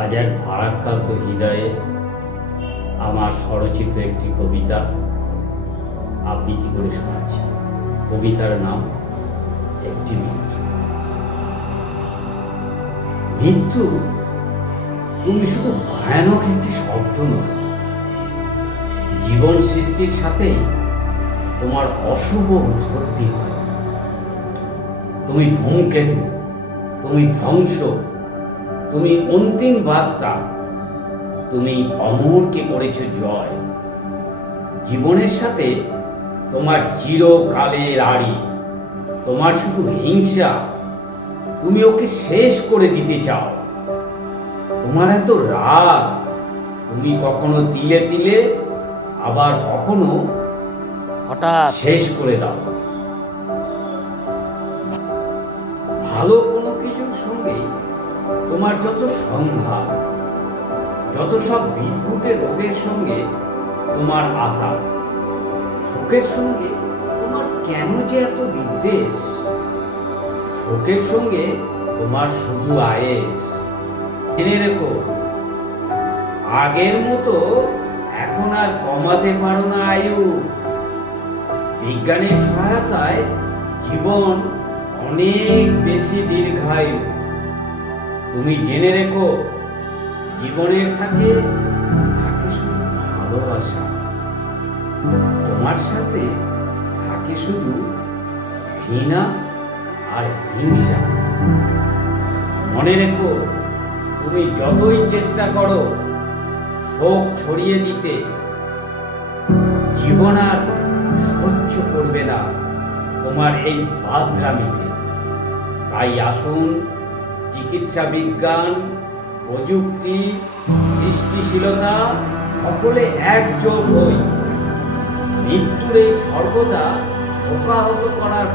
আজ এক ভারাক্রান্ত হৃদয়ে আমার স্বরচিত একটি কবিতা আবৃত্তি করে শোনাচ্ছি। কবিতার নাম একটি মৃত্যু। মৃত্যু তুমি শুধু ভয়ানক একটি শব্দ নয়, জীবন সৃষ্টির সাথেই তোমার অশুভ উৎপত্তি হয়। তুমি ধূমকেতু, তুমি ধ্বংস, তুমি অন্তিম বার্তা, তুমি অমরকে করেছ জয়। জীবনের সাথে তোমার চিরকালের আড়ি, তোমার শুধু হিংসা, তুমি ওকে শেষ করে দিতে চাও। তোমার এত রাগ, তুমি কখনো তিলে তিলে, আবার কখনো হঠাৎ শেষ করে দাও। ভালো কোনো কিছুর সঙ্গে তোমার যত সংঘাত, যত সব বিদঘুটে রোগের সঙ্গে তোমার আঘাত, সুখের সঙ্গে তোমার কেন যে এত বিদ্বেষ, শোকের সঙ্গে তোমার শুধু আয়েস। জেনে রেখো, আগের মতো এখন আর কমাতে পারো না আয়ু। বিজ্ঞানের সহায়তায় জীবন অনেক বেশি দীর্ঘায়ু। তুমি জেনে রেখো, জীবনের থাকে শুধু ভালোবাসা, তোমার সাথে থাকে শুধু ঘৃণা আর হিংসা। মনে রেখো, তুমি যতই চেষ্টা করো শোক ছড়িয়ে দিতে, জীবন আর সহ্য করবে না তোমার এই বাদরামিতে। তাই আসুন, চিকিৎসা বিজ্ঞান, প্রযুক্তি, সৃষ্টিশীলতা সকলে একজোট হই। মৃত্যুর এই সর্বদা শোকাহত করার